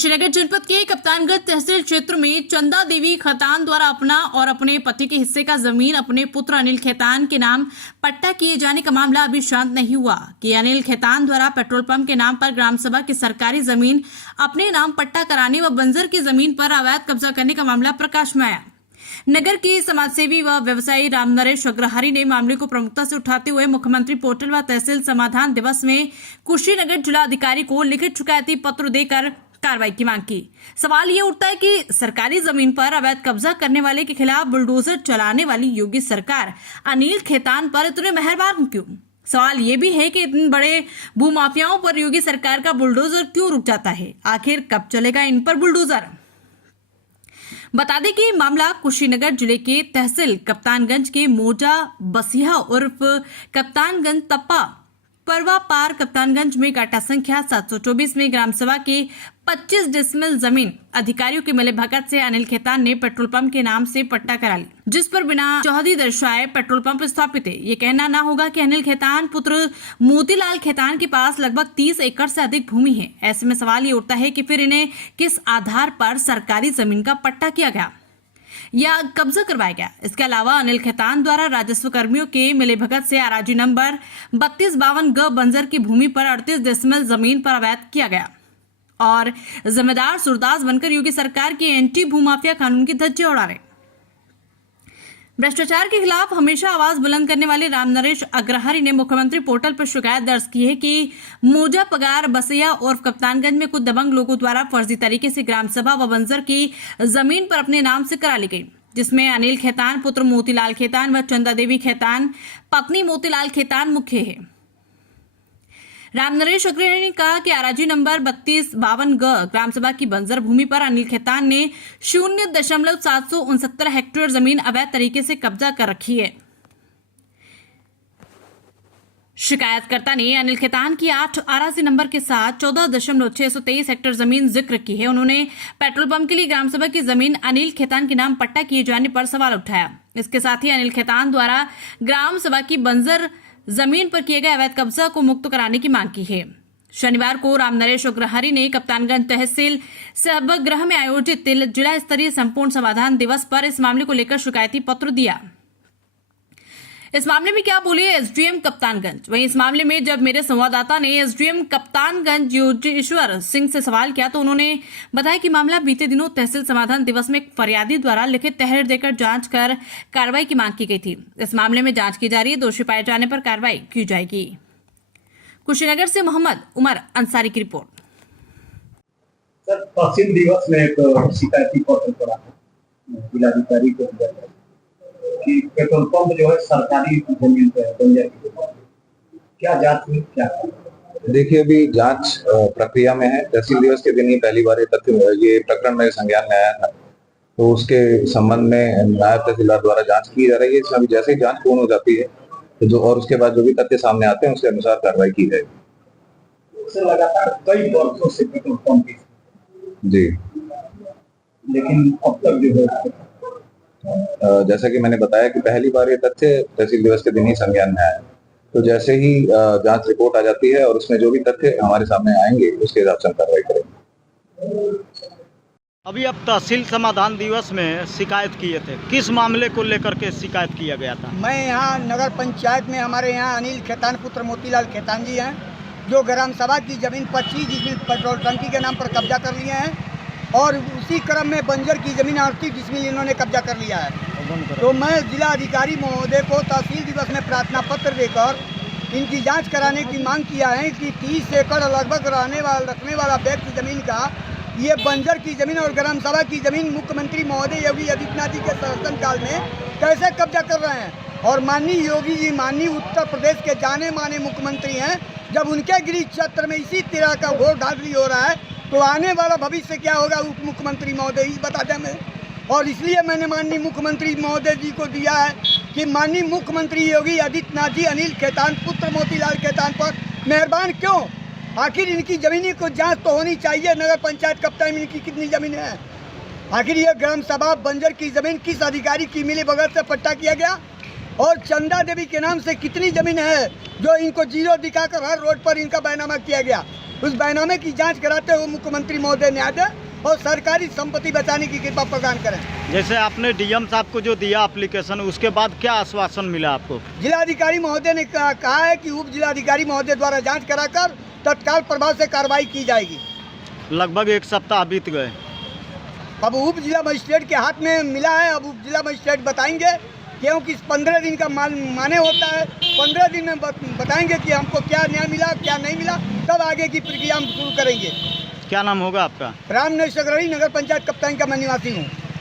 कुशीनगर जनपद के कप्तानगंज तहसील क्षेत्र में चंदा देवी खैतान द्वारा अपना और अपने पति के हिस्से का जमीन अपने पुत्र अनिल खैतान के नाम पट्टा किए जाने का मामला अभी शांत नहीं हुआ कि अनिल खैतान द्वारा पेट्रोल पंप के नाम पर ग्राम सभा की सरकारी जमीन अपने नाम पट्टा कराने व बंजर की जमीन पर अवैध कब्जा करने का मामला प्रकाश में आया। नगर के समाजसेवी व व्यवसायी रामनरेश अग्रहरी ने मामले को प्रमुखता से उठाते हुए मुख्यमंत्री पोर्टल व तहसील समाधान दिवस में कुशीनगर जिलाधिकारी को लिखित शिकायती पत्र देकर कार्रवाई की मांग की। सवाल ये उठता है कि सरकारी जमीन पर अवैध कब्जा करने वाले के खिलाफ बुलडोजर चलाने वाली योगी सरकार अनिल खैतान पर इतने मेहरबान क्यों? सवाल ये भी है कि इतने बड़े भूमाफियाओं पर योगी सरकार का बुलडोजर क्यों रुक जाता है? आखिर कब चलेगा इन पर बुलडोजर? बता दें कि मामला कुशीनगर जिले के तहसील कप्तानगंज के मोजा बसिया उर्फ कप्तानगंज तप्पा परवा पार कप्तानगंज में गाटा संख्या 724 में ग्राम सभा के 25 डिसमिल जमीन अधिकारियों के मिले भगत से अनिल खैतान ने पेट्रोल पंप के नाम से पट्टा करा ली, जिस पर बिना चौहदी दर्शाए पेट्रोल पंप स्थापित है। ये कहना ना होगा कि अनिल खैतान पुत्र मोतीलाल खैतान के पास लगभग 30 एकड़ से अधिक भूमि है। ऐसे में सवाल ये उठता है कि फिर इन्हें किस आधार पर सरकारी जमीन का पट्टा किया गया या कब्जा करवाया गया। इसके अलावा अनिल खैतान द्वारा राजस्व कर्मियों के मिले भगत से अराजी नंबर 3252 ग बंजर की भूमि पर 38 डिसमिल जमीन पर अवैध किया गया और जिम्मेदार सुरदास बनकर योगी सरकार की एंटी भूमाफिया कानून की धज्जियां उड़ा रहे। भ्रष्टाचार के खिलाफ हमेशा आवाज बुलंद करने वाले रामनरेश अग्रहरी ने मुख्यमंत्री पोर्टल पर शिकायत दर्ज की है कि मोजा पगार बसिया और कप्तानगंज में कुछ दबंग लोगों द्वारा फर्जी तरीके से ग्राम सभा व बंजर की जमीन पर अपने नाम से करा ली गई, जिसमें अनिल खैतान पुत्र मोतीलाल खैतान व चंदा देवी खैतान पत्नी मोतीलाल खैतान मुख्य है। रामनरेश अग्रहरी ने कहा कि आराजी नंबर 3252 ग ग्राम सभा की बंजर भूमि पर अनिल खैतान ने 0.769 हेक्टेयर जमीन अवैध तरीके से कब्जा कर रखी है। शिकायतकर्ता ने अनिल खैतान की 8 आराजी नंबर के साथ 14.623 हेक्टेयर जमीन जिक्र की है। उन्होंने पेट्रोल पंप के लिए ग्राम सभा की जमीन अनिल खैतान के नाम पट्टा किए जाने पर सवाल उठाया। इसके साथ ही अनिल खैतान द्वारा ग्राम सभा की बंजर जमीन पर किए गए अवैध कब्जा को मुक्त कराने की मांग की है। शनिवार को रामनरेश अग्रहरी ने कप्तानगंज तहसील सभागृह में आयोजित जिला स्तरीय संपूर्ण समाधान दिवस पर इस मामले को लेकर शिकायती पत्र दिया। इस मामले में क्या बोले एसडीएम कप्तानगंज? वहीं इस मामले में जब मेरे संवाददाता ने एसडीएम कप्तानगंज योगेश्वर सिंह से सवाल किया तो उन्होंने बताया कि मामला बीते दिनों तहसील समाधान दिवस में फरियादी द्वारा लिखित तहरीर देकर जांच कर कार्रवाई की मांग की गई थी। इस मामले में जांच की जा रही है, दोषी पाए जाने पर कार्रवाई की जाएगी। कुशीनगर से मोहम्मद उमर अंसारी की रिपोर्ट। सर, तहसील दिवस में एक शिकायती पत्र पड़ा जिलाधिकारी को कि पेट्रोल पंप जो है सरकारी जमीन पे है, बंजर की जमीन। क्या जांच हुई? क्या? देखिए, अभी जांच प्रक्रिया में है। तहसील दिवस के दिन ही पहली बार ये प्रकरण मेरे संज्ञान में आया था, तो उसके संबंध में नायब तहसीलदार द्वारा जांच की जा रही है। इसमें जैसे ही जांच पूर्ण हो जाती है तो जो और उसके बाद जो भी तथ्य सामने आते हैं उसके अनुसार कार्रवाई की जाएगी। लगातार कई वर्षों से पेट्रोल पंप जी, लेकिन अब तक जो है जैसा कि मैंने बताया कि पहली बार ये तथ्य तहसील दिवस के दिन ही संज्ञान में आया, तो जैसे ही जांच रिपोर्ट आ जाती है और उसमें जो भी तथ्य हमारे सामने आएंगे उसके हिसाब से हम कार्रवाई करेंगे। अभी अब तहसील समाधान दिवस में शिकायत किए थे, किस मामले को लेकर के शिकायत किया गया था? मैं यहाँ नगर पंचायत में हमारे यहाँ अनिल खैतान पुत्र मोतीलाल खैतान जी हैं, जो ग्राम सभा की जमीन 25 डिसमिल पेट्रोल टंकी के नाम पर कब्जा कर लिए हैं और उसी क्रम में बंजर की जमीन 38 डिसमिल इन्होंने कब्जा कर लिया है। तो मैं जिला अधिकारी महोदय को तहसील दिवस में प्रार्थना पत्र देकर इनकी जांच कराने की मांग किया है कि 30 एकड़ लगभग रखने वाला व्यक्ति जमीन का ये बंजर की जमीन और ग्राम सभा की जमीन मुख्यमंत्री महोदय योगी आदित्यनाथ जी के शासनकाल में कैसे कब्जा कर रहे हैं। और माननीय योगी जी माननीय उत्तर प्रदेश के जाने माने मुख्यमंत्री हैं, जब उनके गृह क्षेत्र में इसी तरह का घोर धांधली हो रहा है तो आने वाला भविष्य क्या होगा उप मुख्यमंत्री महोदय ही बता दें। मैं और इसलिए मैंने माननीय मुख्यमंत्री महोदय जी को दिया है कि माननीय मुख्यमंत्री योगी आदित्यनाथ जी अनिल खैतान पुत्र मोतीलाल खैतान पर मेहरबान क्यों? आखिर इनकी जमीनी को जांच तो होनी चाहिए। नगर पंचायत कप्तान में इनकी कितनी जमीन है? आखिर ये ग्राम सभा बंजर की जमीन किस अधिकारी की मिली भगत से पट्टा किया गया? और चंदा देवी के नाम से कितनी जमीन है जो इनको जीरो दिखाकर हर रोड पर इनका बैनामा किया गया? उस बैनामे की जांच कराते हुए मुख्यमंत्री महोदय न्याय दें और सरकारी संपत्ति बचाने की कृपा प्रदान करें। जैसे आपने डीएम साहब को जो दिया एप्लीकेशन, उसके बाद क्या आश्वासन मिला आपको? जिलाधिकारी महोदय ने कहा है कि उप जिलाधिकारी महोदय द्वारा जांच कराकर तत्काल प्रभाव से कार्रवाई की जाएगी। लगभग 1 सप्ताह बीत गए। अब उप जिला मजिस्ट्रेट के हाथ में मिला है, अब उप जिला मजिस्ट्रेट बताएंगे, क्योंकि 15 दिन का माने होता है। 15 दिन में बताएंगे कि हमको क्या न्याय मिला, क्या नहीं मिला, तब आगे की प्रक्रिया हम शुरू करेंगे। क्या नाम होगा आपका? रामनगर नगर पंचायत कप्तान का मैं निवासी हूँ।